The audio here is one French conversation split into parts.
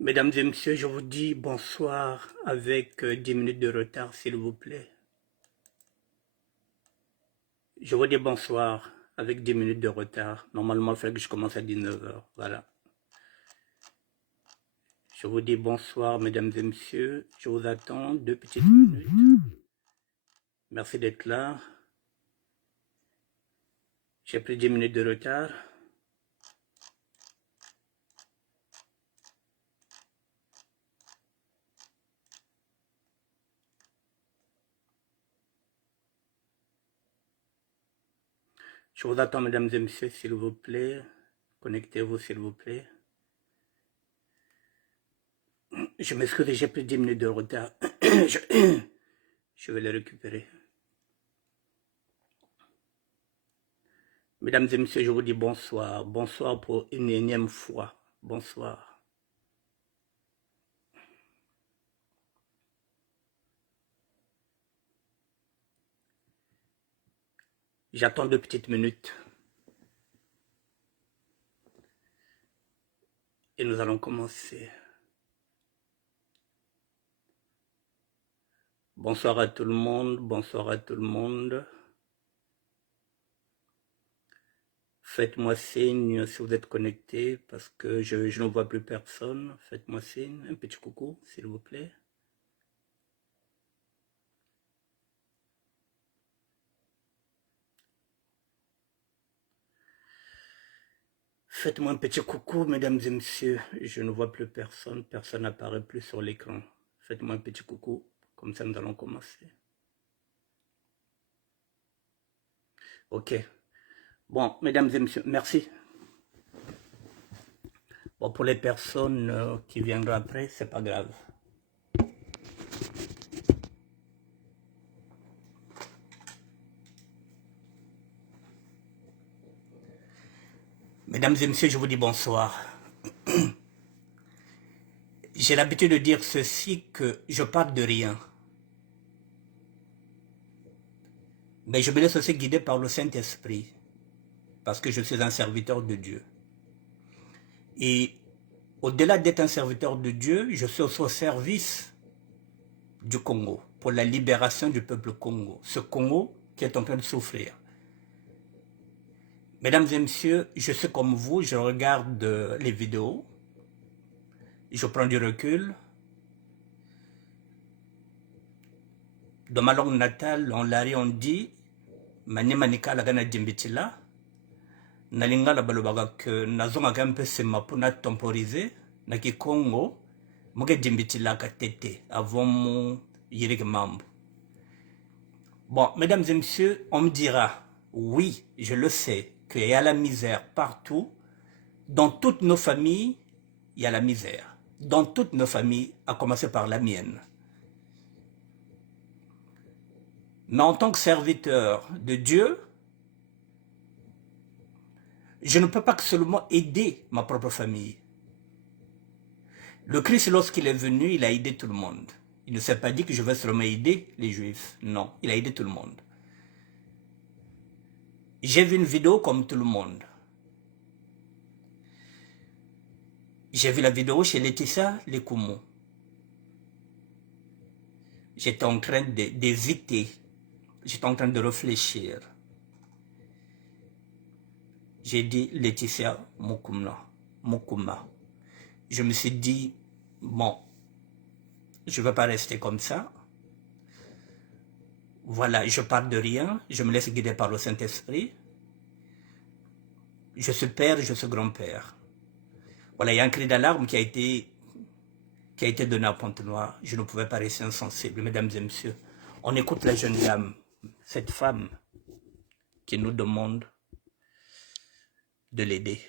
Mesdames et messieurs, je vous dis bonsoir avec 10 minutes de retard, s'il vous plaît. Je vous dis bonsoir avec 10 minutes de retard. Normalement, il fallait que je commence à 19 heures. Voilà. Je vous dis bonsoir, mesdames et messieurs. Je vous attends 2 petites minutes. Merci d'être là. J'ai pris 10 minutes de retard. Je vous attends, mesdames et messieurs, s'il vous plaît. Connectez-vous, s'il vous plaît. Je m'excuse, j'ai pris 10 minutes de retard. Je vais les récupérer. Mesdames et messieurs, je vous dis bonsoir. Bonsoir pour une énième fois. Bonsoir. J'attends 2 petites minutes. Et nous allons commencer. Bonsoir à tout le monde. Bonsoir à tout le monde. Faites-moi signe si vous êtes connectés parce que je ne vois plus personne. Faites-moi signe. Un petit coucou, s'il vous plaît. Faites-moi un petit coucou, mesdames et messieurs. Je ne vois plus personne. Personne n'apparaît plus sur l'écran. Faites-moi un petit coucou. Comme ça, nous allons commencer. Ok. Bon, mesdames et messieurs, merci. Bon, pour les personnes qui viendront après, c'est pas grave. Mesdames et messieurs, je vous dis bonsoir. J'ai l'habitude de dire ceci, que je parle de rien. Mais je me laisse aussi guider par le Saint-Esprit, parce que je suis un serviteur de Dieu. Et au-delà d'être un serviteur de Dieu, je suis aussi au service du Congo, pour la libération du peuple Congo. Ce Congo qui est en train de souffrir. Mesdames et messieurs, je suis comme vous, je regarde les vidéos, je prends du recul. Dans ma langue natale, en lari, on dit Mani manika la gana djimbitila. Nalinga la balobaka que nazongaka un peu sema pour temporiser. Naki Congo, muke djimbitila ka tete avant mon yirik mambo. Bon, mesdames et messieurs, on me dira, oui, je le sais, qu'il y a la misère partout. Dans toutes nos familles, il y a la misère. Dans toutes nos familles, à commencer par la mienne. Mais en tant que serviteur de Dieu, je ne peux pas que seulement aider ma propre famille. Le Christ, lorsqu'il est venu, il a aidé tout le monde. Il ne s'est pas dit que je vais seulement aider les Juifs. Non, il a aidé tout le monde. J'ai vu une vidéo comme tout le monde. J'ai vu la vidéo chez Laetitia Lekoumou. J'étais en train d'hésiter. J'étais en train de réfléchir. J'ai dit Laetitia Mukuma. Je me suis dit, bon, je ne vais pas rester comme ça. Voilà, je parle de rien, je me laisse guider par le Saint-Esprit. Je suis père, je suis grand-père. Voilà, il y a un cri d'alarme qui a été donné à Pointe-Noire. Je ne pouvais pas rester insensible, mesdames et messieurs. On écoute la jeune dame, cette femme qui nous demande de l'aider.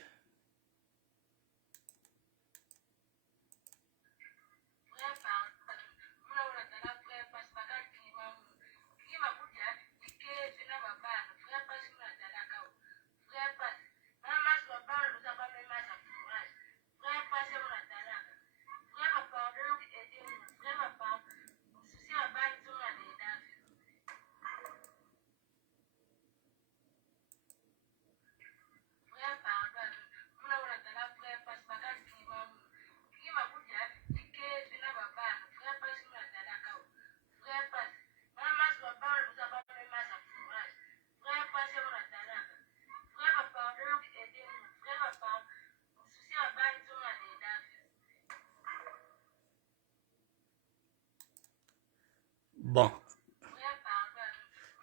Bon,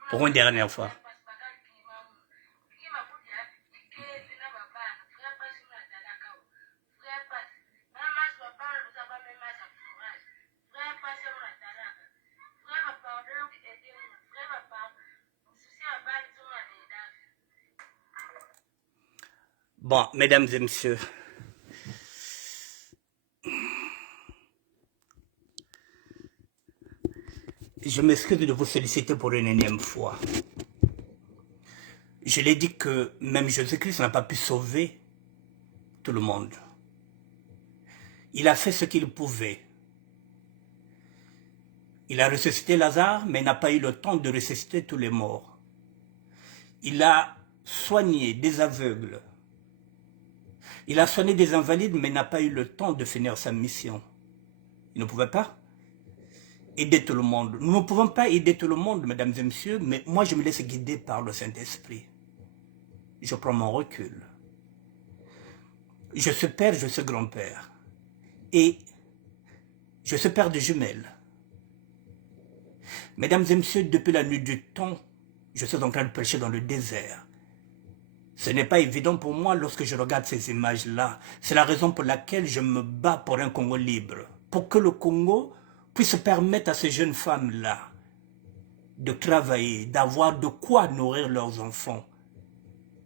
pour une dernière fois. Bon, mesdames et messieurs, je m'excuse de vous solliciter pour une énième fois. Je l'ai dit que même Jésus-Christ n'a pas pu sauver tout le monde. Il a fait ce qu'il pouvait. Il a ressuscité Lazare, mais n'a pas eu le temps de ressusciter tous les morts. Il a soigné des aveugles. Il a soigné des invalides, mais n'a pas eu le temps de finir sa mission. Il ne pouvait pas aider tout le monde. Nous ne pouvons pas aider tout le monde, mesdames et messieurs, mais moi je me laisse guider par le Saint-Esprit. Je prends mon recul. Je suis père, je suis grand-père. Et je suis père de jumelles. Mesdames et messieurs, depuis la nuit du temps, je suis en train de prêcher dans le désert. Ce n'est pas évident pour moi lorsque je regarde ces images-là. C'est la raison pour laquelle je me bats pour un Congo libre. Pour que le Congo puisse permettre à ces jeunes femmes-là de travailler, d'avoir de quoi nourrir leurs enfants.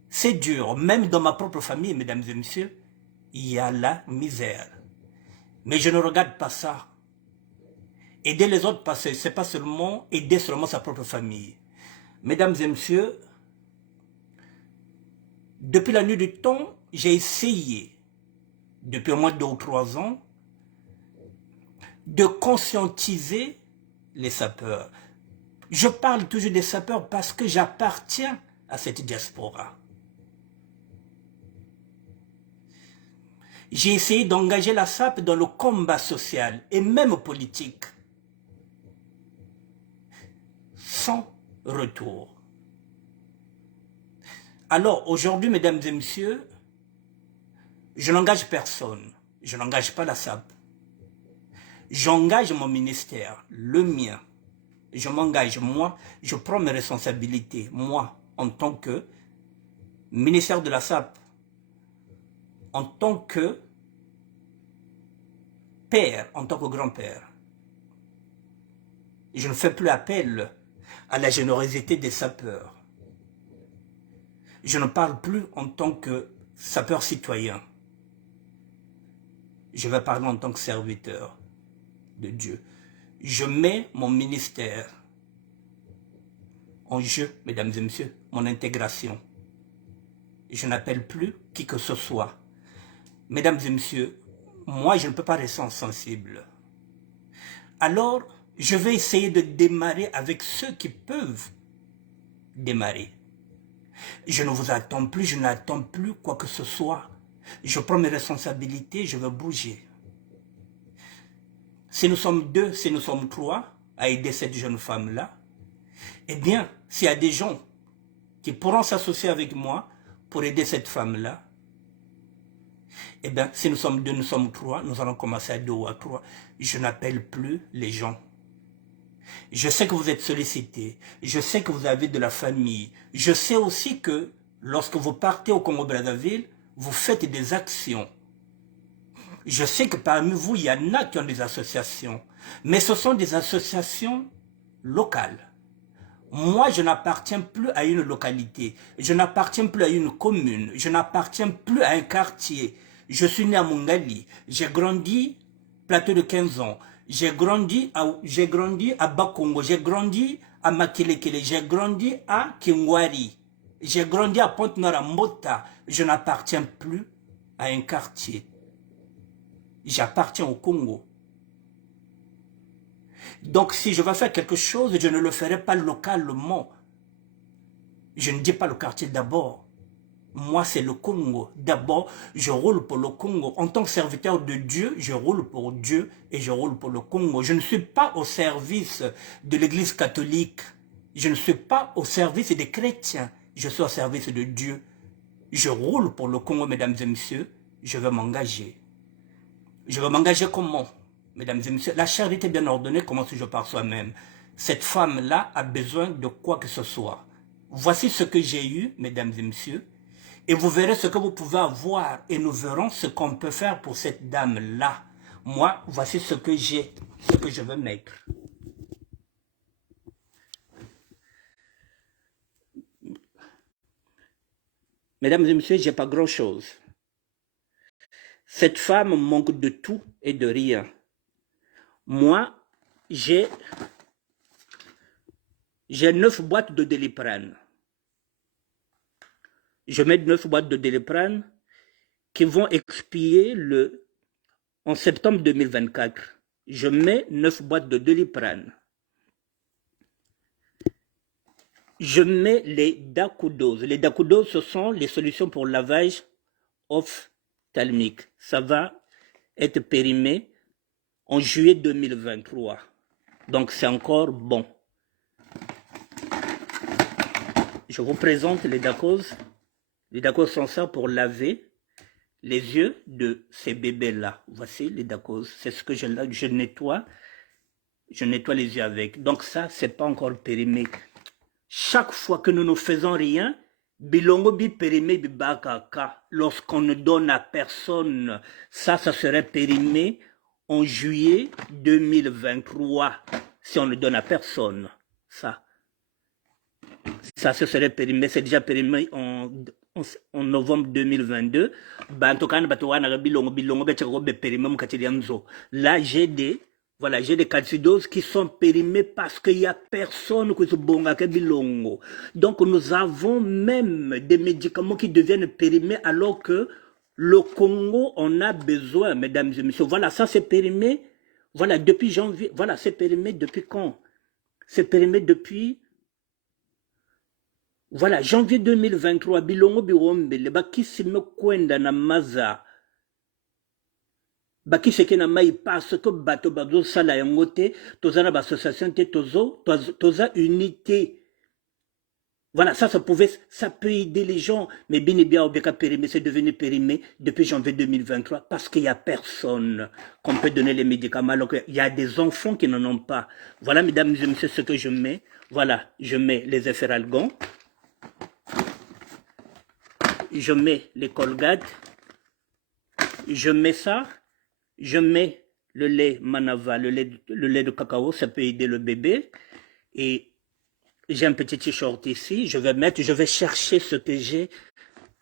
C'est dur, même dans ma propre famille, mesdames et messieurs, il y a la misère. Mais je ne regarde pas ça. Aider les autres, ce n'est pas seulement aider seulement sa propre famille. Mesdames et messieurs, depuis la nuit du temps, j'ai essayé, depuis au moins 2 ou 3 ans, de conscientiser les sapeurs. Je parle toujours des sapeurs parce que j'appartiens à cette diaspora. J'ai essayé d'engager la SAP dans le combat social et même politique, sans retour. Alors aujourd'hui, mesdames et messieurs, je n'engage personne, je n'engage pas la SAP. J'engage mon ministère, le mien. Je m'engage, moi, je prends mes responsabilités, moi, en tant que ministère de la SAP, en tant que père, en tant que grand-père. Je ne fais plus appel à la générosité des sapeurs. Je ne parle plus en tant que sapeur citoyen. Je vais parler en tant que serviteur de Dieu. Je mets mon ministère en jeu, mesdames et messieurs, mon intégration. Je n'appelle plus qui que ce soit. Mesdames et messieurs, moi je ne peux pas rester insensible. Alors, je vais essayer de démarrer avec ceux qui peuvent démarrer. Je ne vous attends plus, je n'attends plus quoi que ce soit. Je prends mes responsabilités, je veux bouger. Si nous sommes 2, si nous sommes 3 à aider cette jeune femme-là, eh bien, s'il y a des gens qui pourront s'associer avec moi pour aider cette femme-là, eh bien, si nous sommes 2, nous sommes 3, nous allons commencer à 2 ou à 3. Je n'appelle plus les gens. Je sais que vous êtes sollicités, je sais que vous avez de la famille, je sais aussi que lorsque vous partez au Congo-Brazzaville, vous faites des actions. Je sais que parmi vous, il y en a qui ont des associations, mais ce sont des associations locales. Moi, je n'appartiens plus à une localité, je n'appartiens plus à une commune, je n'appartiens plus à un quartier. Je suis né à Mungali, j'ai grandi plateau de 15 ans, j'ai grandi à Bakongo, j'ai grandi à Makelekele, j'ai grandi à Kingwari, j'ai grandi à Pointe-Noire à Mbota. Je n'appartiens plus à un quartier. J'appartiens au Congo. Donc si je vais faire quelque chose, je ne le ferai pas localement. Je ne dis pas le quartier d'abord. Moi, c'est le Congo. D'abord, je roule pour le Congo. En tant que serviteur de Dieu, je roule pour Dieu et je roule pour le Congo. Je ne suis pas au service de l'Église catholique. Je ne suis pas au service des chrétiens. Je suis au service de Dieu. Je roule pour le Congo, mesdames et messieurs. Je vais m'engager. Je vais m'engager comment, mesdames et messieurs? La charité bien ordonnée commence toujours par soi-même. Cette femme-là a besoin de quoi que ce soit. Voici ce que j'ai eu, mesdames et messieurs, et vous verrez ce que vous pouvez avoir, et nous verrons ce qu'on peut faire pour cette dame-là. Moi, voici ce que j'ai, ce que je veux mettre. Mesdames et messieurs, j'ai pas grand-chose. Cette femme manque de tout et de rien. Moi, j'ai 9 boîtes de Doliprane. Je mets 9 boîtes de Doliprane qui vont expirer en septembre 2024. Je mets 9 boîtes de Doliprane. Je mets les Dacudose. Les Dacudose, ce sont les solutions pour lavage ophtalmique. Ça va être périmé en juillet 2023. Donc c'est encore bon. Je vous présente les Dacos. Les Dacos sont ça pour laver les yeux de ces bébés-là. Voici les Dacos. C'est ce que je nettoie. Je nettoie les yeux avec. Donc ça, c'est pas encore périmé. Chaque fois que nous ne faisons rien, bilongo bi périmé bi bakaka. Lorsqu'on ne donne à personne, ça serait périmé en juillet 2023. Si on ne donne à personne, ça se serait périmé. C'est déjà périmé en novembre 2022. Là, j'ai des calcidoses qui sont périmées parce qu'il n'y a personne qui se bonga que bilongo. Donc, nous avons même des médicaments qui deviennent périmés alors que le Congo en a besoin, mesdames et messieurs. Voilà, ça c'est périmé. Voilà, depuis janvier. Voilà, c'est périmé depuis quand? C'est périmé depuis... Voilà, janvier 2023, bilongo biwombele, bakisi me kwenda na maza. Bakisi ke na mai parce que bato bazo sala yango te, toza na association te, toza unité. Voilà, ça peut aider les gens. Mais bien et bien, Obeka périmé, c'est devenu périmé depuis janvier 2023 parce qu'il n'y a personne qu'on peut donner les médicaments alors qu'il y a des enfants qui n'en ont pas. Voilà, mesdames et messieurs, ce que je mets. Voilà, je mets les efferalgons. Je mets les Colgate, je mets ça, je mets le lait Manava, le lait de cacao, ça peut aider le bébé. Et j'ai un petit t-shirt ici, je vais chercher ce que j'ai.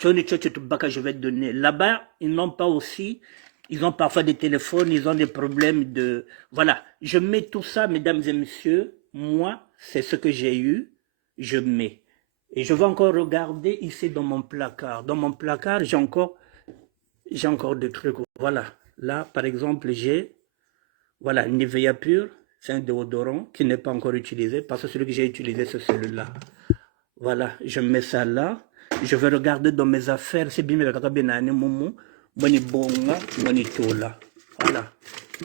Je vais te donner. Là-bas, ils n'ont pas aussi, ils ont parfois des téléphones, ils ont des problèmes de... Voilà, je mets tout ça, mesdames et messieurs, moi, c'est ce que j'ai eu, je mets. Et je vais encore regarder ici dans mon placard. Dans mon placard, j'ai encore des trucs. Voilà. Là, par exemple, j'ai Nivea Pure. C'est un déodorant qui n'est pas encore utilisé parce que celui que j'ai utilisé, c'est celui-là. Voilà. Je mets ça là. Je vais regarder dans mes affaires. C'est bien, voilà.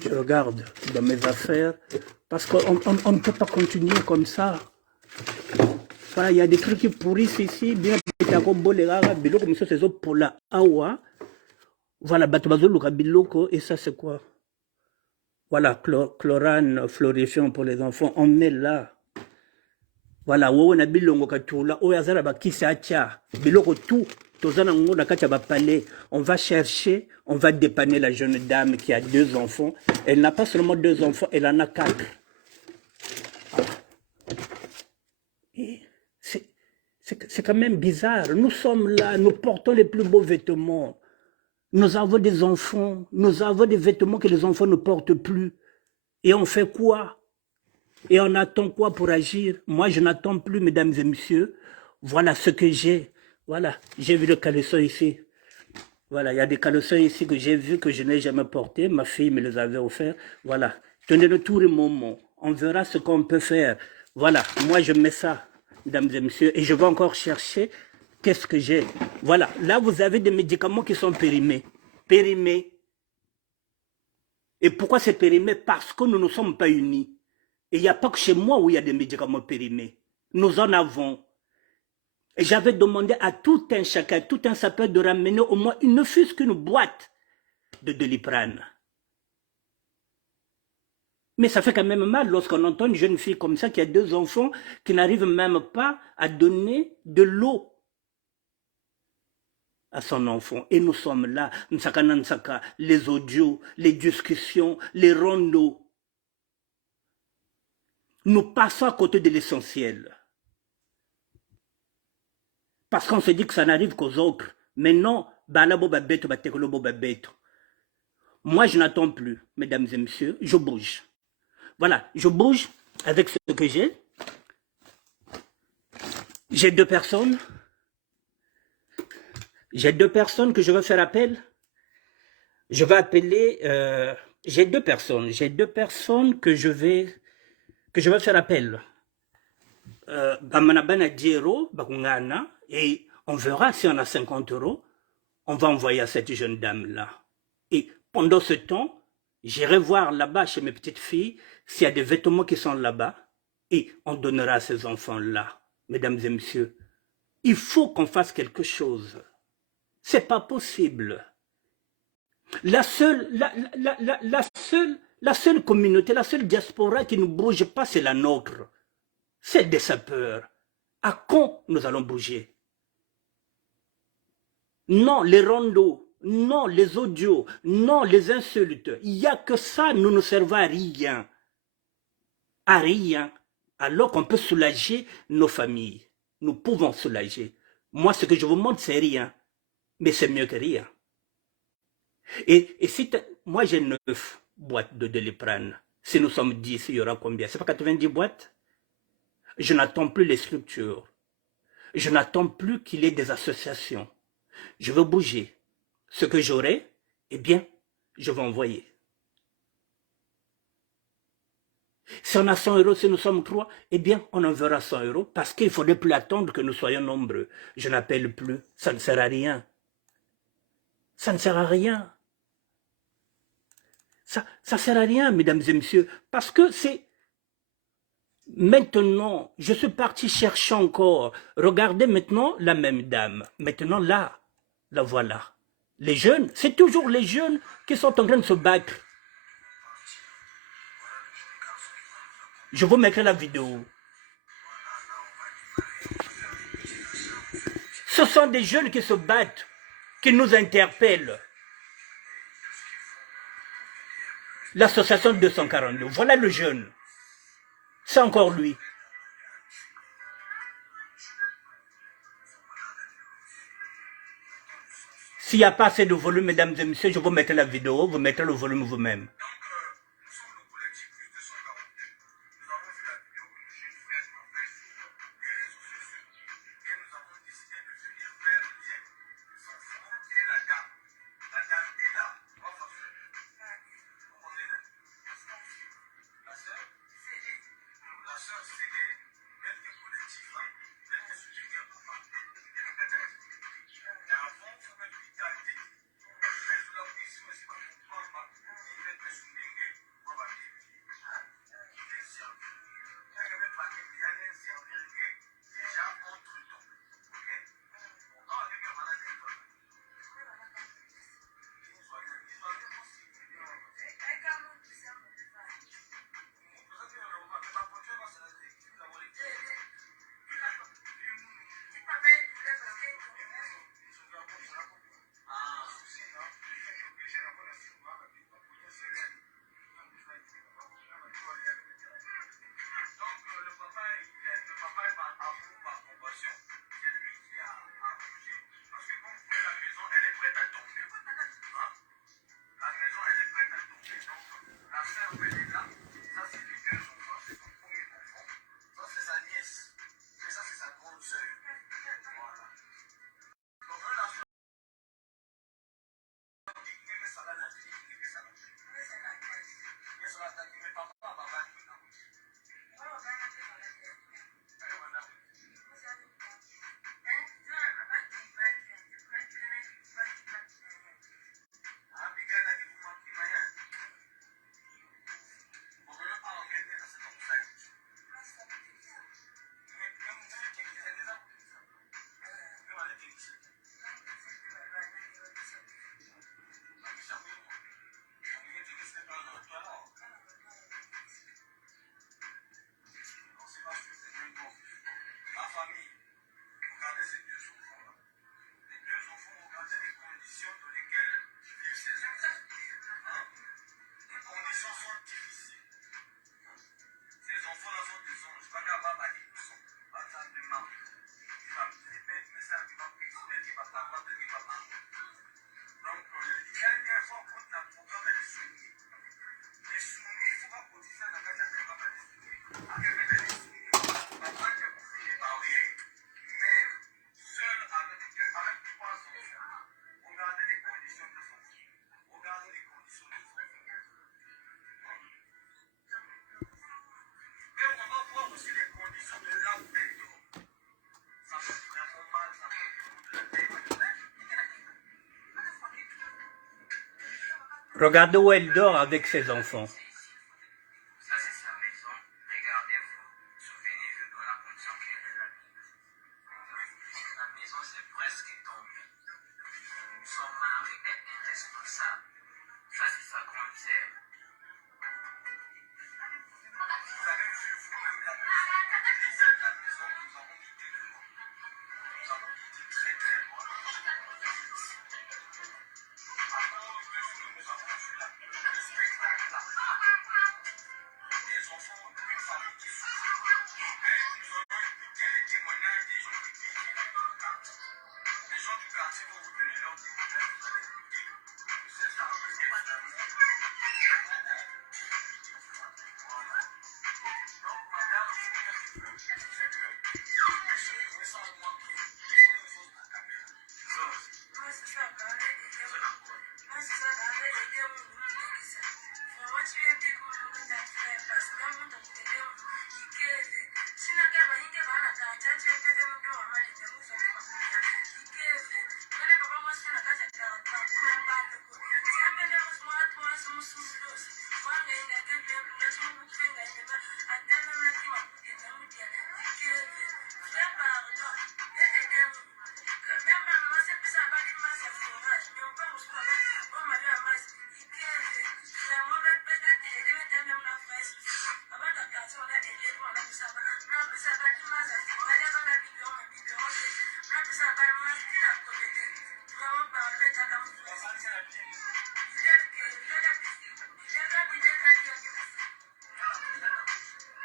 Je regarde dans mes affaires parce qu'on ne peut pas continuer comme ça. Voilà, il y a des trucs qui pourrissent ici, bien comme ça, c'est pour la awa. Voilà, biloko, et ça c'est quoi? Voilà, chlorane, florifiant pour les enfants, on met là. Voilà, on a bilongo katula, oyazara bakisi acha, biloko tout, tozana ngo na kacha bapale. On va chercher, on va dépanner la jeune dame qui a 2 enfants. Elle n'a pas seulement 2 enfants, elle en a 4. C'est quand même bizarre. Nous sommes là, nous portons les plus beaux vêtements. Nous avons des enfants, nous avons des vêtements que les enfants ne portent plus. Et on fait quoi? Et on attend quoi pour agir? Moi, je n'attends plus, mesdames et messieurs. Voilà ce que j'ai. Voilà, j'ai vu le caleçon ici. Voilà, il y a des caleçons ici que j'ai vu que je n'ai jamais porté. Ma fille me les avait offerts. Voilà, tenez-le tout le moment. On verra ce qu'on peut faire. Voilà, moi je mets ça, mesdames et messieurs, et je vais encore chercher qu'est-ce que j'ai. Voilà, là vous avez des médicaments qui sont périmés. Périmés. Et pourquoi c'est périmé? Parce que nous ne sommes pas unis. Et il n'y a pas que chez moi où il y a des médicaments périmés. Nous en avons. Et j'avais demandé à tout un chacun, tout un sapeur de ramener au moins ne fût-ce qu'une boîte de Doliprane. Mais ça fait quand même mal lorsqu'on entend une jeune fille comme ça qui a 2 enfants, qui n'arrive même pas à donner de l'eau à son enfant. Et nous sommes là, Nsaka Nansaka, les audios, les discussions, les rondos. Nous passons à côté de l'essentiel. Parce qu'on se dit que ça n'arrive qu'aux autres. Mais non, moi je n'attends plus, mesdames et messieurs, je bouge. Voilà, je bouge avec ce que j'ai. J'ai 2 personnes. J'ai 2 personnes que je veux faire appel. Je vais appeler... j'ai 2 personnes. J'ai 2 personnes que je vais faire appel. Bamanabana 10 euros, Bakungana, et on verra si on a 50 euros. On va envoyer à cette jeune dame-là. Et pendant ce temps, j'irai voir là-bas chez mes petites filles s'il y a des vêtements qui sont là-bas. Et on donnera à ces enfants-là. Mesdames et messieurs, il faut qu'on fasse quelque chose. C'est pas possible. La seule communauté, la seule diaspora qui ne bouge pas, c'est la nôtre. Celle des sapeurs. À quand nous allons bouger? Non, les rondos, non, les audios, non, les insultes. Il n'y a que ça, nous ne servons à rien. À rien. Alors qu'on peut soulager nos familles. Nous pouvons soulager. Moi, ce que je vous montre, c'est rien. Mais c'est mieux que rien. Et si moi, j'ai 9 boîtes de Doliprane. Si nous sommes 10, il y aura combien? C'est pas 90 boîtes? Je n'attends plus les structures. Je n'attends plus qu'il y ait des associations. Je veux bouger. Ce que j'aurai, eh bien, je vais envoyer. Si on a 100 euros, si nous sommes 3, eh bien, on enverra 100 euros parce qu'il ne faudrait plus attendre que nous soyons nombreux. Je n'appelle plus. Ça ne sert à rien. Ça ne sert à rien. Ça ne sert à rien, mesdames et messieurs, parce que c'est... Maintenant, je suis parti chercher encore. Regardez maintenant la même dame. Maintenant, là, la voilà. Les jeunes, c'est toujours les jeunes qui sont en train de se battre. Je vous mettrai la vidéo. Ce sont des jeunes qui se battent, qui nous interpellent. L'association 242, voilà le jeune. C'est encore lui. S'il n'y a pas assez de volume, mesdames et messieurs, je vous mettrai la vidéo, vous mettrez le volume vous-même. Regardez où elle dort avec ses enfants. Ça, c'est sa maison. Regardez-vous, souvenez-vous de la condition qu'elle est là. La maison, c'est presque tombé. Son mari est irresponsable. Ça, c'est sa grande sœur. Vous avez vu vous-même la maison. L'état de la maison, nous avons quitté de loin. Nous avons quitté très très loin. À cause de ce que nous avons vu là, le spectacle là. Des enfants, une famille qui souffre. Et nous allons écouter les témoignages des gens qui vivent dans le quartier. Les gens du quartier vont vous donner leurs témoignages, vous allez écouter. C'est ça, parce que vraiment, voilà. Donc, madame, ce que je veux, c'est que monsieur, message-moi bien. Quelles sont les choses de la caméra? Moi, c'est ça,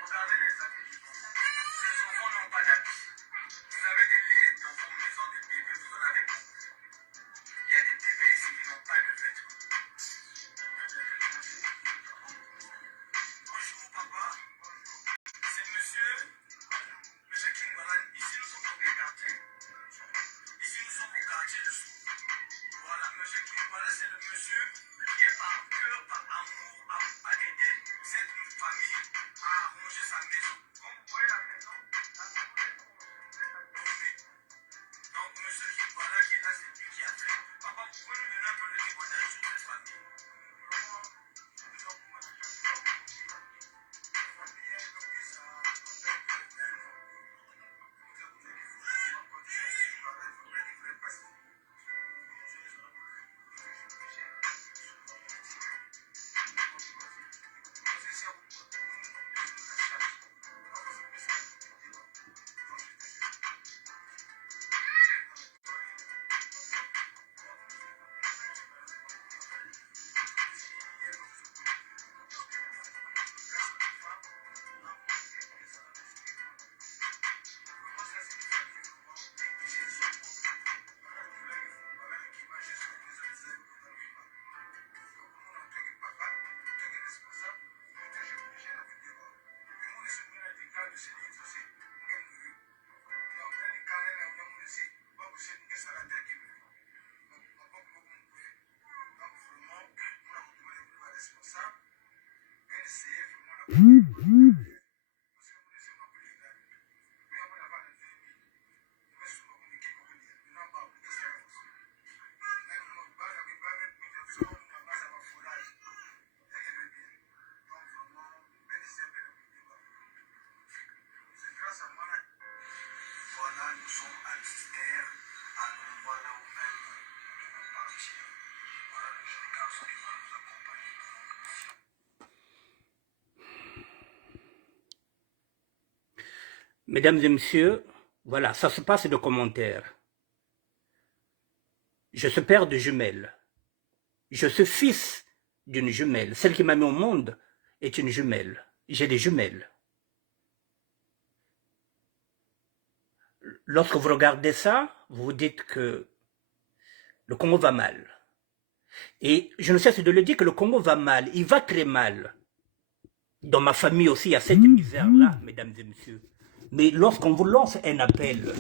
regardez les habits. Ces enfants n'ont pas d'habits. Vous avez des laits dans vos maisons, des bébés, vous en avez beaucoup. Il y a des bébés ici qui n'ont pas de vêtements. Bonjour papa. C'est monsieur Kimbalan. Ici nous sommes au quartier. Ici nous sommes au quartier du Sud. Voilà, monsieur Kimbalan, c'est le monsieur qui est par cœur, par amour, à aider cette famille à arranger sa maison. Comme vous voyez la maison, donc monsieur Kimbalan qui est là, c'est lui qui a fait. Papa, vous pouvez nous donner un peu de témoignage sur cette famille? Voilà, nous sommes à Tister, alors voilà où même nous devons partir. Voilà le jeune garçon qui va nous accompagner dans notre mission. Mesdames et messieurs, voilà, ça se passe de commentaires. Je suis père de jumelles. Je suis fils d'une jumelle. Celle qui m'a mis au monde est une jumelle. J'ai des jumelles. Lorsque vous regardez ça, vous vous dites que le Congo va mal. Et je ne cesse de le dire que le Congo va mal. Il va très mal. Dans ma famille aussi, il y a cette misère-là, mesdames et messieurs. Mais lorsqu'on vous lance un appel,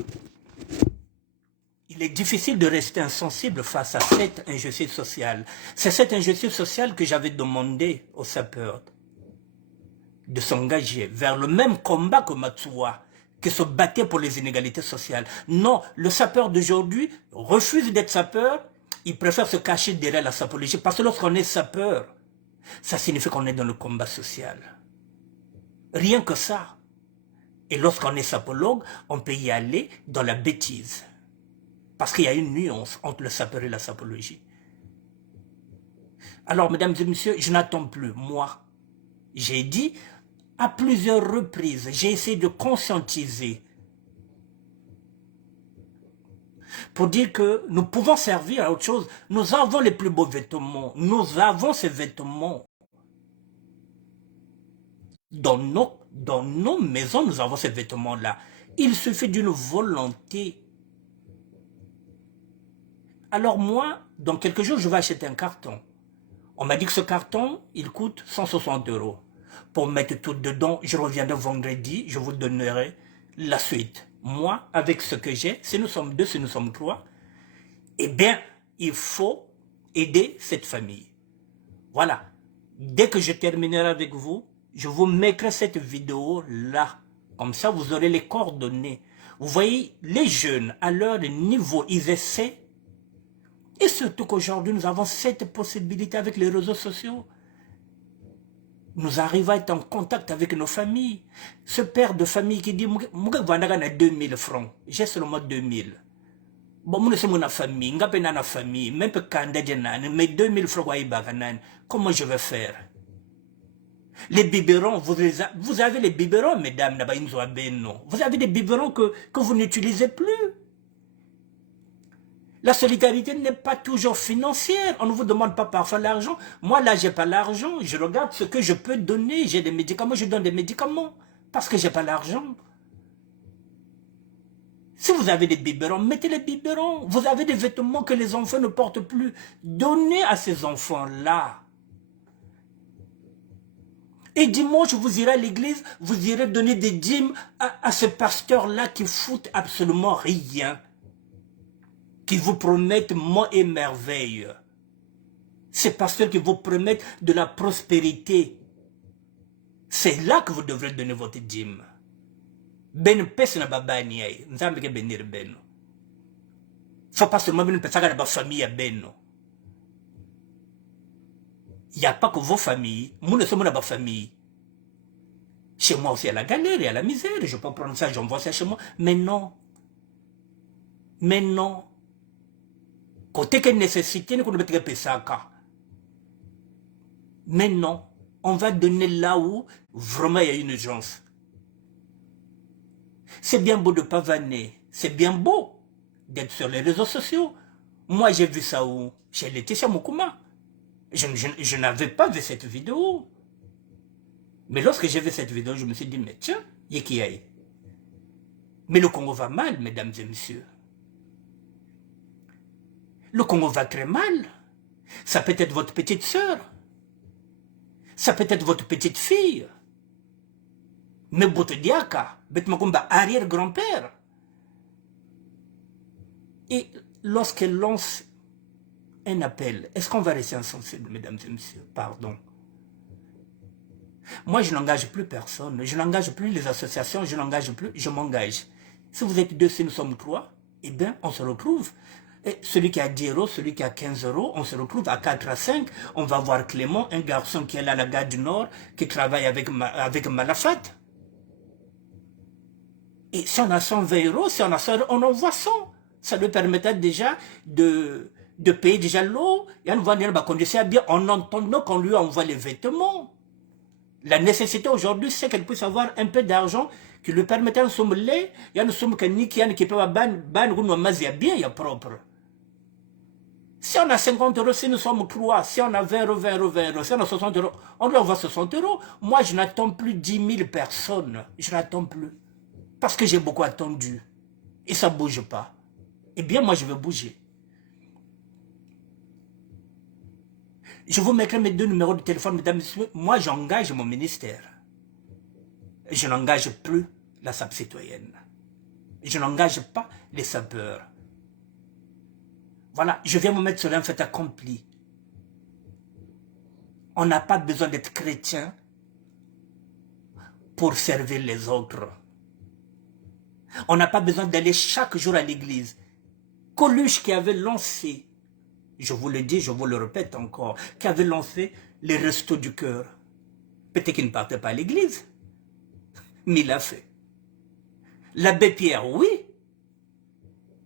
il est difficile de rester insensible face à cette injustice sociale. C'est cette injustice sociale que j'avais demandé aux sapeurs de s'engager vers le même combat que Matsuwa, qui se battait pour les inégalités sociales. Non, le sapeur d'aujourd'hui refuse d'être sapeur ils préfèrent se cacher derrière la sapologie. Parce que lorsqu'on est sapeur, ça signifie qu'on est dans le combat social. Rien que ça. Et lorsqu'on est sapologue, on peut y aller dans la bêtise. Parce qu'il y a une nuance entre le sapeur et la sapologie. Alors, mesdames et messieurs, je n'attends plus, moi. J'ai dit à plusieurs reprises, j'ai essayé de conscientiser pour dire que nous pouvons servir à autre chose. Nous avons les plus beaux vêtements. Nous avons ces vêtements. Dans nos maisons, nous avons ces vêtements-là. Il suffit d'une volonté. Alors moi, dans quelques jours, je vais acheter un carton. On m'a dit que ce carton, il coûte 160 €. Pour mettre tout dedans, je reviendrai vendredi, je vous donnerai la suite. Moi, avec ce que j'ai, si nous sommes 2, si nous sommes 3, eh bien, il faut aider cette famille. Voilà. Dès que je terminerai avec vous, je vous mettrai cette vidéo-là. Comme ça, vous aurez les coordonnées. Vous voyez, les jeunes, à leur niveau, ils essaient. Et surtout qu'aujourd'hui, nous avons cette possibilité avec les réseaux sociaux. Nous arrivons à être en contact avec nos familles. Ce père de famille qui dit, Mouga Vandagana 2000 francs. J'ai seulement 2000. Bon, moi, c'est mon famille. Nga pe nana famille. Même pe kanda jenan. Mais 2000 francs, comment je vais faire? Les biberons, vous avez les biberons, mesdames, vous avez des biberons que vous n'utilisez plus. La solidarité n'est pas toujours financière. On ne vous demande pas parfois l'argent. Moi, là, j'ai pas l'argent. Je regarde ce que je peux donner. J'ai des médicaments, je donne des médicaments. Parce que j'ai pas l'argent. Si vous avez des biberons, mettez les biberons. Vous avez des vêtements que les enfants ne portent plus. Donnez à ces enfants-là. Et dimanche, vous irez à l'église, vous irez donner des dîmes à ce pasteur-là qui fout absolument rien. Qui vous promettent mont et merveille. Ces pasteurs qui vous promettent de la prospérité. C'est là que vous devrez donner votre dîme. Ben pes na babani ay, nzambe ke benir beno. Faut pas seulement ben pesa na ba famille à beno. Il n'y a pas que vos familles, nous ne sommes pas famille. Chez moi aussi, il y a la galère, il y a la misère, je peux prendre ça, j'envoie ça chez moi. Mais non. Mais non. Côté que nécessité, nous ne pouvons pas ça. Mais non. On va donner là où vraiment il y a une urgence. C'est bien beau de pavaner. C'est bien beau d'être sur les réseaux sociaux. Moi, j'ai vu ça où? Chez Laetitia Mukuma. Je n'avais pas vu cette vidéo. Mais lorsque j'ai vu cette vidéo, je me suis dit, mais tiens, Yekiaï. Mais le Congo va mal, mesdames et messieurs. Le Congo va très mal. Ça peut être votre petite sœur. Ça peut être votre petite fille. Mais Boutediaka, Betmakumba, arrière-grand-père. Et lorsqu'elle lance un appel, est-ce qu'on va rester insensible, mesdames et messieurs? Pardon. Moi, je n'engage plus personne. Je n'engage plus les associations. Je n'engage plus. Je m'engage. Si vous êtes 2, si nous sommes 3, eh bien, on se retrouve. Et celui qui a 10 €, celui qui a 15 €, on se retrouve à 4 à 5. On va voir Clément, un garçon qui est là à la gare du Nord, qui travaille avec Malafat. Et si on a 120 €, si on a 100 €, on envoie 100. Ça lui permettra déjà de payer déjà l'eau. Et on va dire, bien en entendant qu'on lui envoie les vêtements. La nécessité aujourd'hui, c'est qu'elle puisse avoir un peu d'argent qui lui permettra de somme lait. Il y a une somme qui peut bien, il y a propre. Si on a 50 €, si nous sommes 3, si on a 20 €, 20 €, 20 €, si on a 60 €, on lui envoie 60 €. Moi, je n'attends plus 10 000 personnes. Je n'attends plus. Parce que j'ai beaucoup attendu. Et ça ne bouge pas. Eh bien, moi, je vais bouger. Je vous mettrai mes 2 numéros de téléphone, mesdames et messieurs. Moi, j'engage mon ministère. Je n'engage plus la SAP citoyenne. Je n'engage pas les sapeurs. Voilà, je viens vous mettre sur un fait accompli. On n'a pas besoin d'être chrétien pour servir les autres. On n'a pas besoin d'aller chaque jour à l'église. Coluche qui avait lancé je vous le dis, je vous le répète encore, qui avait lancé les restos du cœur. Peut-être qu'il ne partait pas à l'église, mais il l'a fait. L'abbé Pierre, oui,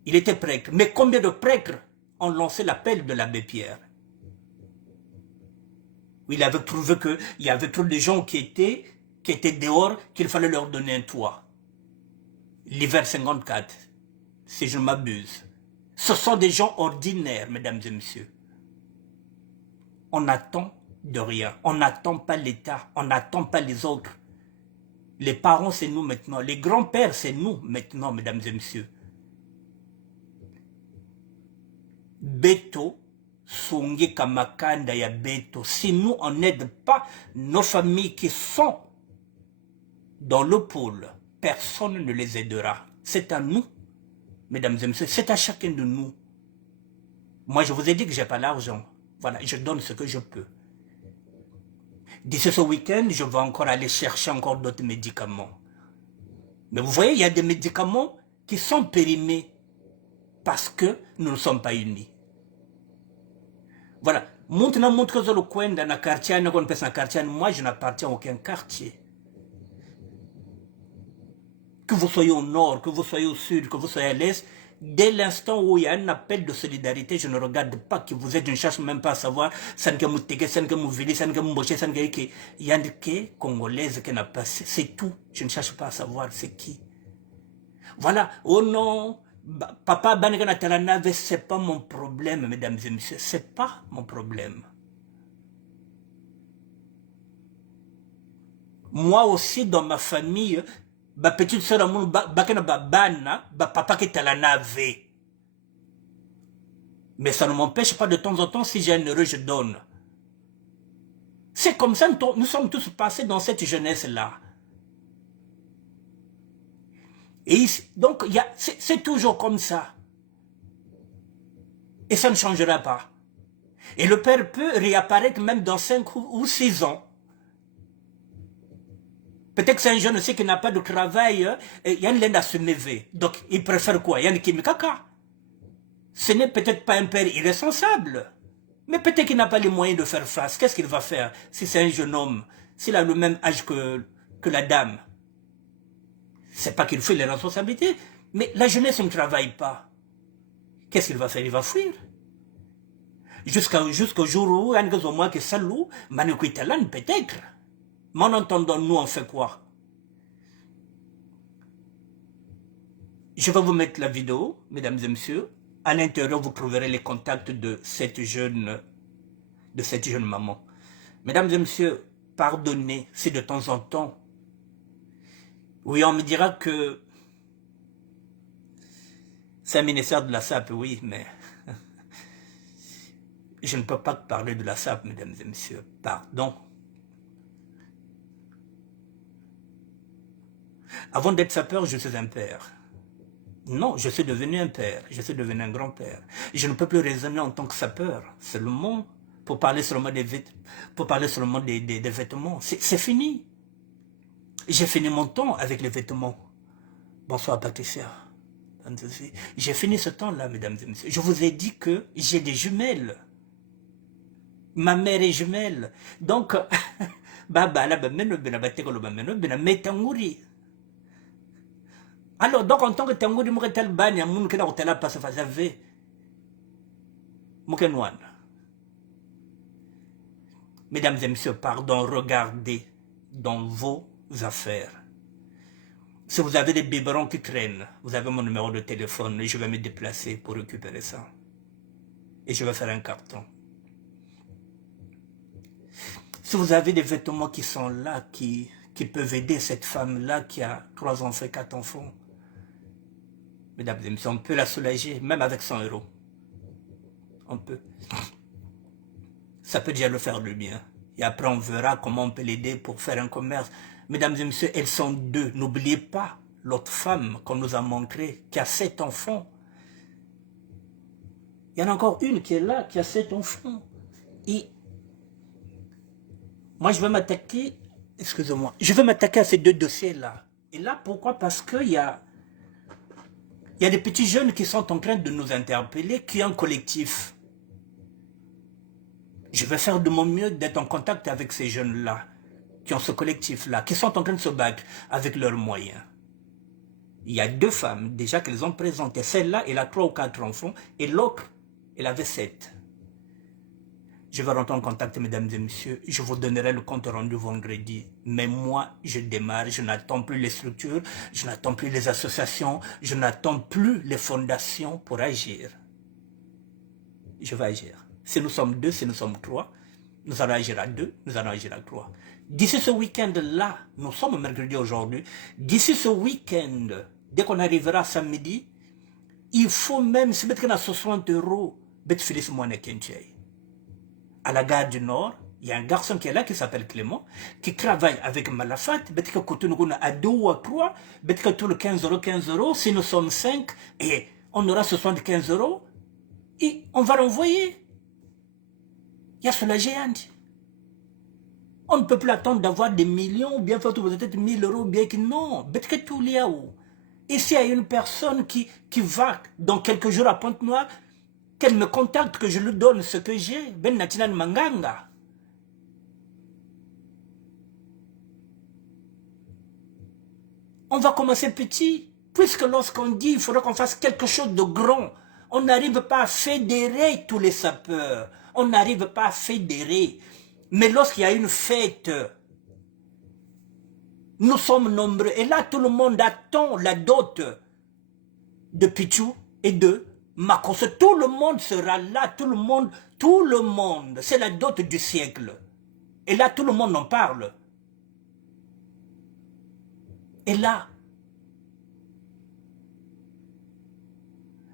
il était prêtre. Mais combien de prêtres ont lancé l'appel de l'abbé Pierre? Il avait trouvé qu'il y avait trop de gens qui étaient dehors, qu'il fallait leur donner un toit. L'hiver 54, si je ne m'abuse. Ce sont des gens ordinaires, mesdames et messieurs. On n'attend de rien. On n'attend pas l'État. On n'attend pas les autres. Les parents, c'est nous maintenant. Les grands-pères, c'est nous maintenant, mesdames et messieurs. Beto, Songe Kamakanda ya Beto. Si nous, on n'aide pas nos familles qui sont dans le pôle, personne ne les aidera. C'est à nous, mesdames et messieurs. C'est à chacun de nous. Moi, je vous ai dit que je n'ai pas l'argent. Voilà, je donne ce que je peux. D'ici ce week-end, je vais encore aller chercher encore d'autres médicaments. Mais vous voyez, il y a des médicaments qui sont périmés parce que nous ne sommes pas unis. Voilà. Maintenant, montre le coin dans un quartier, moi, je n'appartiens à aucun quartier. Que vous soyez au nord, que vous soyez au sud, que vous soyez à l'est, dès l'instant où il y a un appel de solidarité, je ne regarde pas qui vous êtes, je ne cherche même pas à savoir, il y a des Congolaises qui n'a pas, c'est tout. Je ne cherche pas à savoir c'est qui. Voilà. Oh non, papa Banegana Talanave, c'est pas mon problème, mesdames et messieurs, c'est pas mon problème. Moi aussi, dans ma famille, ma petite soeur, papa qui est à la nave. Mais ça ne m'empêche pas de temps en temps, si j'ai un heureux, je donne. C'est comme ça, nous sommes tous passés dans cette jeunesse-là. Et donc, c'est toujours comme ça. Et ça ne changera pas. Et le père peut réapparaître même dans 5 ou 6 ans. Peut-être que c'est un jeune aussi qui n'a pas de travail, il y a une laine à se lever. Donc, il préfère quoi? Il y a une kimikaka. Ce n'est peut-être pas un père irresponsable, mais peut-être qu'il n'a pas les moyens de faire face. Qu'est-ce qu'il va faire si c'est un jeune homme, s'il a le même âge que la dame? C'est pas qu'il fait les responsabilités, mais la jeunesse ne travaille pas. Qu'est-ce qu'il va faire? Il va fuir. Jusqu'au jour où, il y a un mois que salou, manikuitalan peut-être. Mais en entendant, nous, on fait quoi? Je vais vous mettre la vidéo, mesdames et messieurs. À l'intérieur, vous trouverez les contacts de cette jeune maman. Mesdames et messieurs, pardonnez si de temps en temps, oui, on me dira que c'est un ministère de la SAP, oui, mais je ne peux pas parler de la SAP, mesdames et messieurs. Pardon. Avant d'être sapeur, je suis un père. Non, je suis devenu un père, je suis devenu un grand-père. Je ne peux plus raisonner en tant que sapeur, seulement pour parler seulement des vêtements. C'est fini. J'ai fini mon temps avec les vêtements. Bonsoir Patricia. J'ai fini ce temps-là, mesdames et messieurs. Je vous ai dit que j'ai des jumelles. Ma mère est jumelle. Donc, alors, donc, en tant que Tangouri, Mouretel Banya, Moukena, Otela, Passafazave, Moukenouane. Mesdames et messieurs, pardon, regardez dans vos affaires. Si vous avez des biberons qui traînent, vous avez mon numéro de téléphone et je vais me déplacer pour récupérer ça. Et je vais faire un carton. Si vous avez des vêtements qui sont là, qui peuvent aider cette femme-là qui a 3 enfants, 4 enfants, mesdames et messieurs, on peut la soulager, même avec 100 €. On peut. Ça peut déjà le faire du bien. Et après, on verra comment on peut l'aider pour faire un commerce. Mesdames et messieurs, elles sont 2. N'oubliez pas l'autre femme qu'on nous a montrée, qui a 7 enfants. Il y en a encore une qui est là, qui a 7 enfants. Et moi, je vais m'attaquer, excusez-moi, je vais m'attaquer à ces 2 dossiers-là. Et là, pourquoi? Parce qu'il y a des petits jeunes qui sont en train de nous interpeller, qui est un collectif. Je vais faire de mon mieux d'être en contact avec ces jeunes-là, qui ont ce collectif-là, qui sont en train de se battre avec leurs moyens. Il y a 2 femmes déjà qu'elles ont présentées. Celle-là, elle a 3 ou 4 enfants, et l'autre, elle avait 7. Je vais rentrer en contact, mesdames et messieurs. Je vous donnerai le compte rendu vendredi. Mais moi, je démarre. Je n'attends plus les structures. Je n'attends plus les associations. Je n'attends plus les fondations pour agir. Je vais agir. Si nous sommes 2, si nous sommes 3, nous allons agir à 2, nous allons agir à 3. D'ici ce week-end-là, nous sommes mercredi aujourd'hui, d'ici ce week-end, dès qu'on arrivera samedi, il faut même se mettre à 60 €, à la gare du Nord. Il y a un garçon qui est là qui s'appelle Clément, qui travaille avec Malafat, à 2 ou à 3, tout le 15 €, 15 €, si nous sommes 5, et on aura 75 €, et on va l'envoyer. Il y a cela géant. On ne peut plus attendre d'avoir des millions, bien peut-être 1000 €, bien que non. Tout il y a où. Ici, il y a une personne qui va dans quelques jours à Pointe-Noire, qu'elle me contacte, que je lui donne ce que j'ai. Ben Natinan Manganga. On va commencer petit, puisque lorsqu'on dit qu'il faudra qu'on fasse quelque chose de grand, on n'arrive pas à fédérer tous les sapeurs. On n'arrive pas à fédérer. Mais lorsqu'il y a une fête, nous sommes nombreux. Et là, tout le monde attend la dot de Pichou et de Makos. Tout le monde sera là, tout le monde. C'est la dot du siècle. Et là, tout le monde en parle. Et là,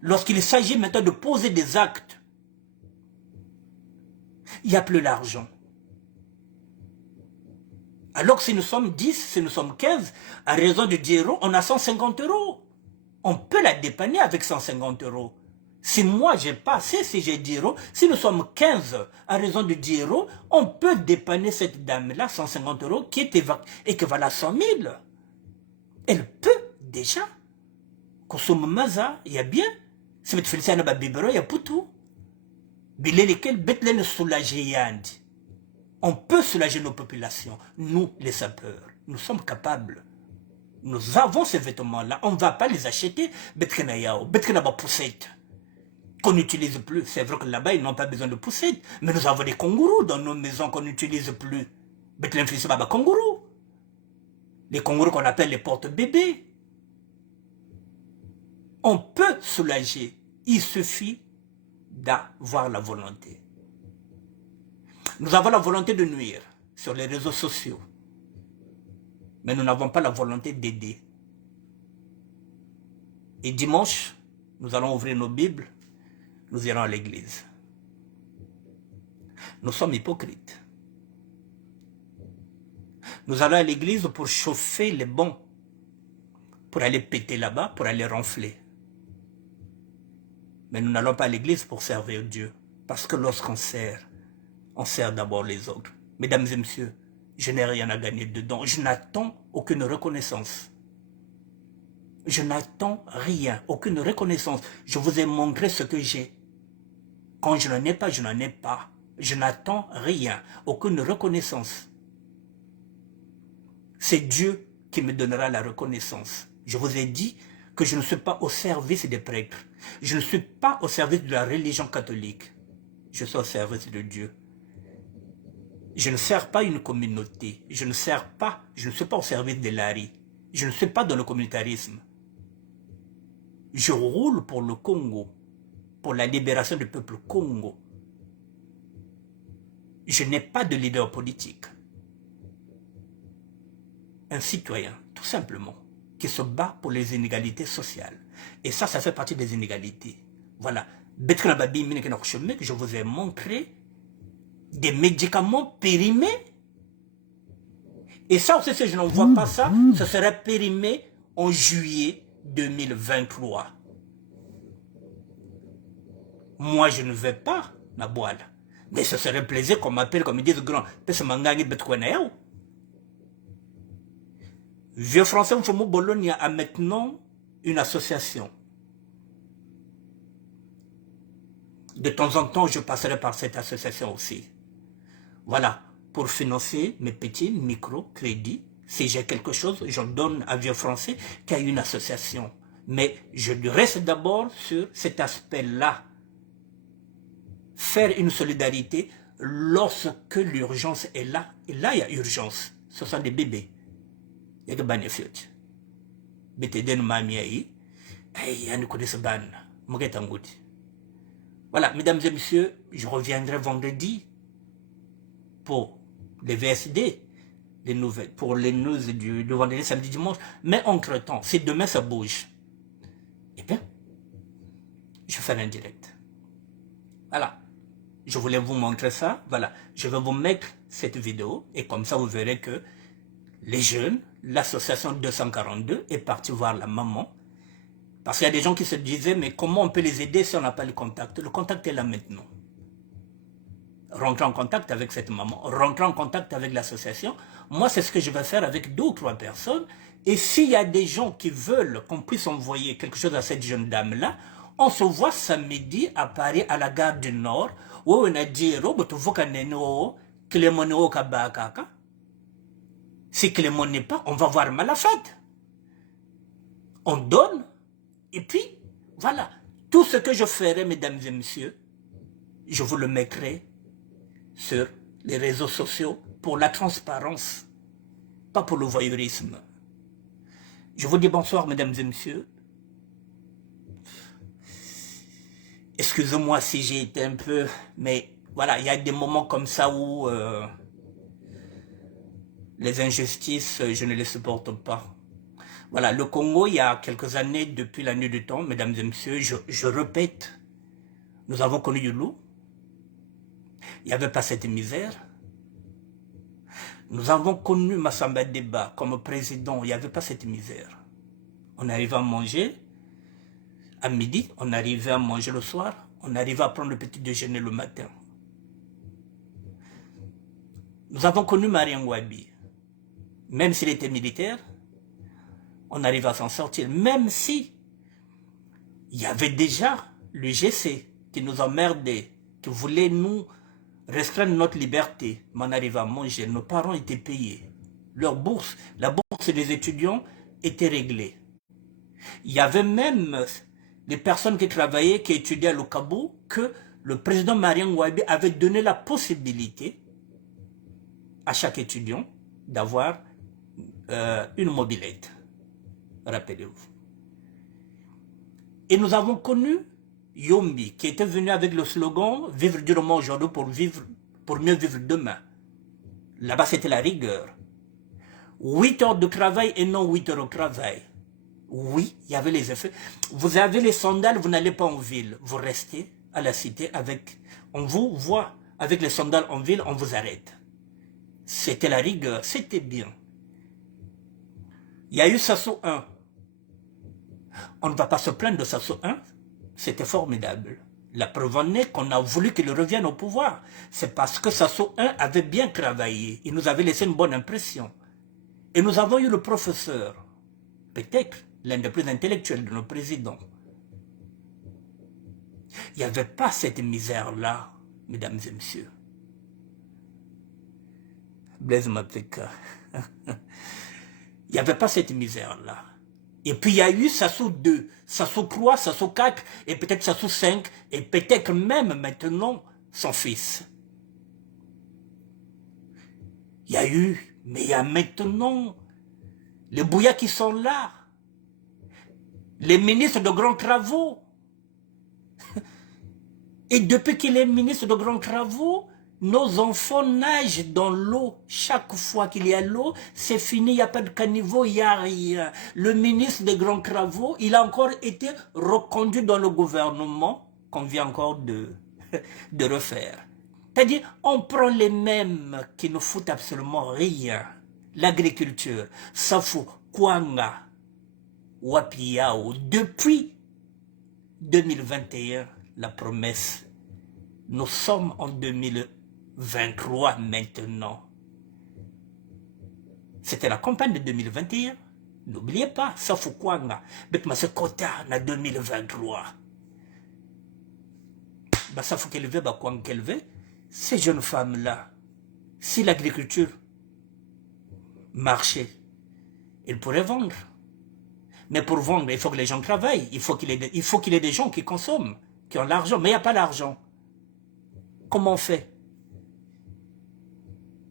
lorsqu'il s'agit maintenant de poser des actes, il n'y a plus l'argent. Alors que si nous sommes 10, si nous sommes 15, à raison de 10 €, on a 150 €. On peut la dépanner avec 150 €. Si moi j'ai pas assez, si j'ai 10 €, si nous sommes 15, à raison de 10 €, on peut dépanner cette dame-là 150 € qui est équivalent à 100 000. Elle peut déjà. Consomme maza, il y a bien. Si vous faites ça, il y a pour tout. On peut soulager nos populations, nous les sapeurs. Nous sommes capables. Nous avons ces vêtements-là. On ne va pas les acheter. Qu'on n'utilise plus. C'est vrai que là-bas, ils n'ont pas besoin de poussettes. Mais nous avons des kangourous dans nos maisons qu'on n'utilise plus. Les kangourous qu'on appelle les porte-bébés. On peut soulager. Il suffit d'avoir la volonté. Nous avons la volonté de nuire sur les réseaux sociaux. Mais nous n'avons pas la volonté d'aider. Et dimanche, nous allons ouvrir nos Bibles. Nous irons à l'église. Nous sommes hypocrites. Nous allons à l'église pour chauffer les bancs. Pour aller péter là-bas, pour aller ronfler. Mais nous n'allons pas à l'église pour servir Dieu. Parce que lorsqu'on sert, on sert d'abord les autres. Mesdames et messieurs, je n'ai rien à gagner dedans. Je n'attends aucune reconnaissance. Je n'attends rien, aucune reconnaissance. Je vous ai montré ce que j'ai. Quand je n'en ai pas, je n'en ai pas. Je n'attends rien, aucune reconnaissance. C'est Dieu qui me donnera la reconnaissance. Je vous ai dit que je ne suis pas au service des prêtres. Je ne suis pas au service de la religion catholique. Je suis au service de Dieu. Je ne sers pas une communauté. Je ne suis pas au service de l'ARI. Je ne suis pas dans le communautarisme. Je roule pour le Congo, pour la libération du peuple Congo. Je n'ai pas de leader politique. Un citoyen, tout simplement, qui se bat pour les inégalités sociales. Et ça fait partie des inégalités. Voilà. Je vous ai montré des médicaments périmés. Et ça aussi, si je n'en vois pas ça, ce serait périmé en juillet 2023. Moi, je ne vais pas la boîte. Mais ce serait plaisir qu'on m'appelle, comme ils disent grand. Vieux Français, Bologne a maintenant une association. De temps en temps, je passerai par cette association aussi. Voilà, pour financer mes petits micro-crédits. Si j'ai quelque chose, je donne à Vieux Français qui a une association. Mais je reste d'abord sur cet aspect-là. Faire une solidarité lorsque l'urgence est là. Et là, il y a urgence. Ce sont des bébés. Il y a des bénéfices. Voilà, mesdames et messieurs, je reviendrai vendredi pour les VSD, les nouvelles, pour les news du vendredi, samedi, dimanche. Mais entre-temps, si demain ça bouge, eh bien, je ferai un direct. Voilà. Je voulais vous montrer ça. Voilà. Je vais vous mettre cette vidéo et comme ça, vous verrez que les jeunes, l'association 242 est partie voir la maman. Parce qu'il y a des gens qui se disaient, mais comment on peut les aider si on n'a pas le contact? Le contact est là maintenant. Rentrer en contact avec cette maman, rentrer en contact avec l'association. Moi, c'est ce que je vais faire avec 2 ou 3 personnes. Et s'il y a des gens qui veulent qu'on puisse envoyer quelque chose à cette jeune dame-là, on se voit samedi à Paris, à la gare du Nord, où on a dit, si Clément n'est pas, on va voir Malafat. On donne, et puis, voilà. Tout ce que je ferai, mesdames et messieurs, je vous le mettrai sur les réseaux sociaux pour la transparence, pas pour le voyeurisme. Je vous dis bonsoir, mesdames et messieurs. Excusez-moi si j'ai été un peu... Mais voilà, il y a des moments comme ça où les injustices, je ne les supporte pas. Voilà, le Congo, il y a quelques années, depuis la nuit du temps, mesdames et messieurs, je répète, nous avons connu Youlou. Il n'y avait pas cette misère. Nous avons connu Massamba Deba comme président, il n'y avait pas cette misère. On arrivait à manger à midi, on arrivait à manger le soir, on arrivait à prendre le petit déjeuner le matin. Nous avons connu Marien Ngouabi. Même s'il était militaire, on arrivait à s'en sortir. Même si il y avait déjà le GC qui nous emmerdait, qui voulait nous restreindre notre liberté. Mais on arrivait à manger, nos parents étaient payés. Leur bourse, la bourse des étudiants était réglée. Il y avait même des personnes qui travaillaient, qui étudiaient à l'Okabo, que le président Marien Ngouabi avait donné la possibilité à chaque étudiant d'avoir une mobilette. Rappelez-vous. Et nous avons connu Yombi, qui était venu avec le slogan « Vivre durement aujourd'hui pour mieux vivre demain ». Là-bas, c'était la rigueur. 8 heures de travail et non 8 heures de travail. Oui, il y avait les effets. Vous avez les sandales, vous n'allez pas en ville. Vous restez à la cité avec... On vous voit avec les sandales en ville, on vous arrête. C'était la rigueur, c'était bien. Il y a eu Sasso 1. On ne va pas se plaindre de Sasso 1. C'était formidable. La preuve en est qu'on a voulu qu'il revienne au pouvoir. C'est parce que Sasso 1 avait bien travaillé. Il nous avait laissé une bonne impression. Et nous avons eu le professeur, peut-être l'un des plus intellectuels de nos présidents. Il n'y avait pas cette misère-là, mesdames et messieurs. Blaise Mapeka. Il n'y avait pas cette misère-là. Et puis il y a eu Sasso 2, Sasso 3, Sasso 4, et peut-être Sasso 5, et peut-être même maintenant son fils. Il y a eu, mais il y a maintenant les Bouya qui sont là, les ministres de grands travaux. Et depuis qu'il est ministre de grands travaux, nos enfants nagent dans l'eau. Chaque fois qu'il y a l'eau, c'est fini, il n'y a pas de caniveau, il n'y a rien. Le ministre des grands travaux, il a encore été reconduit dans le gouvernement qu'on vient encore de refaire. C'est-à-dire, on prend les mêmes qui ne foutent absolument rien. L'agriculture, Safo, Kwanga, Wapiao, depuis 2021, la promesse. Nous sommes en 2023 maintenant. C'était la campagne de 2021. N'oubliez pas, Safo Kwanga, Bekmase Kota, en 2023. Safo Kelve, Kwanga Kelve, ces jeunes femmes-là, Si l'agriculture marchait, il pourrait vendre. Mais pour vendre, il faut que les gens travaillent. Il faut qu'il y ait des gens qui consomment, qui ont l'argent. Mais il n'y a pas l'argent. Comment on fait?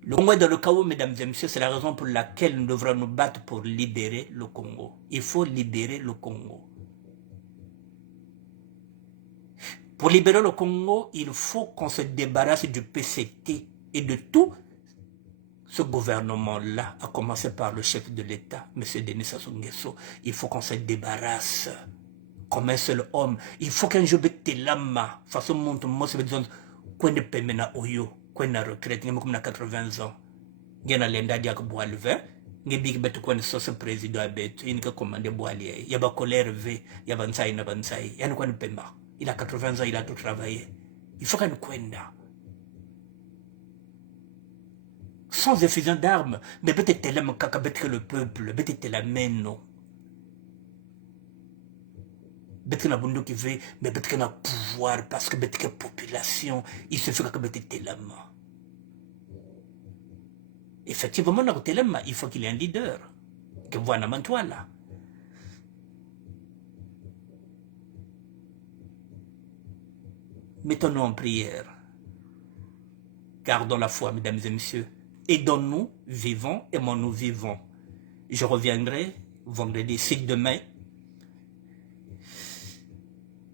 Le Congo est dans le chaos, mesdames et messieurs. C'est la raison pour laquelle nous devrons nous battre pour libérer le Congo. Il faut libérer le Congo. Pour libérer le Congo, il faut qu'on se débarrasse du PCT et de tout ce gouvernement-là, à commencer par le chef de l'État, M. Denis Sassou Nguesso. Il faut qu'on se débarrasse comme un seul homme. Il faut qu'un jour, Telama, façon monte, moi, c'est besoin qu'on ne paie maintenant Oyo, qu'on a retraite, comme on a 80 ans. Il y a l'enda diak bois le vin, il y a big bet qu'on est président à bet, il y a commandé bois lié, il y a pas colère V, il y a bansaï, il y a bansaï, il y a un paiement. Il a 80 ans, il a tout travaillé. Il faut qu'on kwenda. Sans effusion d'armes, mais peut-être le peuple, peut-être la meno. Peut-être la bundu qui veut, mais peut-être la pouvoir, parce que peut-être la population, il se fait que peut-être la main. Effectivement, il faut qu'il y ait un leader. Que voilà, toi là. Mettons-nous en prière. Gardons la foi, mesdames et messieurs. Aidons-nous, vivons, aimons-nous, vivons. Je reviendrai vendredi, si demain,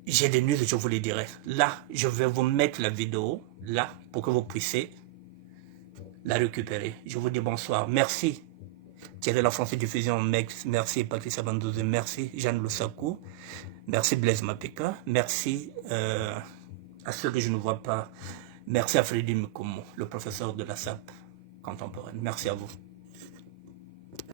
j'ai des news, je vous les dirai. Là, je vais vous mettre la vidéo, là, pour que vous puissiez la récupérer. Je vous dis bonsoir. Merci. Thierry La France Diffusion, merci Patricia Bandouzé, merci Jeanne Lussakou, merci Blaise Mapeka, merci à ceux que je ne vois pas, merci à Freddy Mikomo, le professeur de la SAP contemporaine. Merci à vous.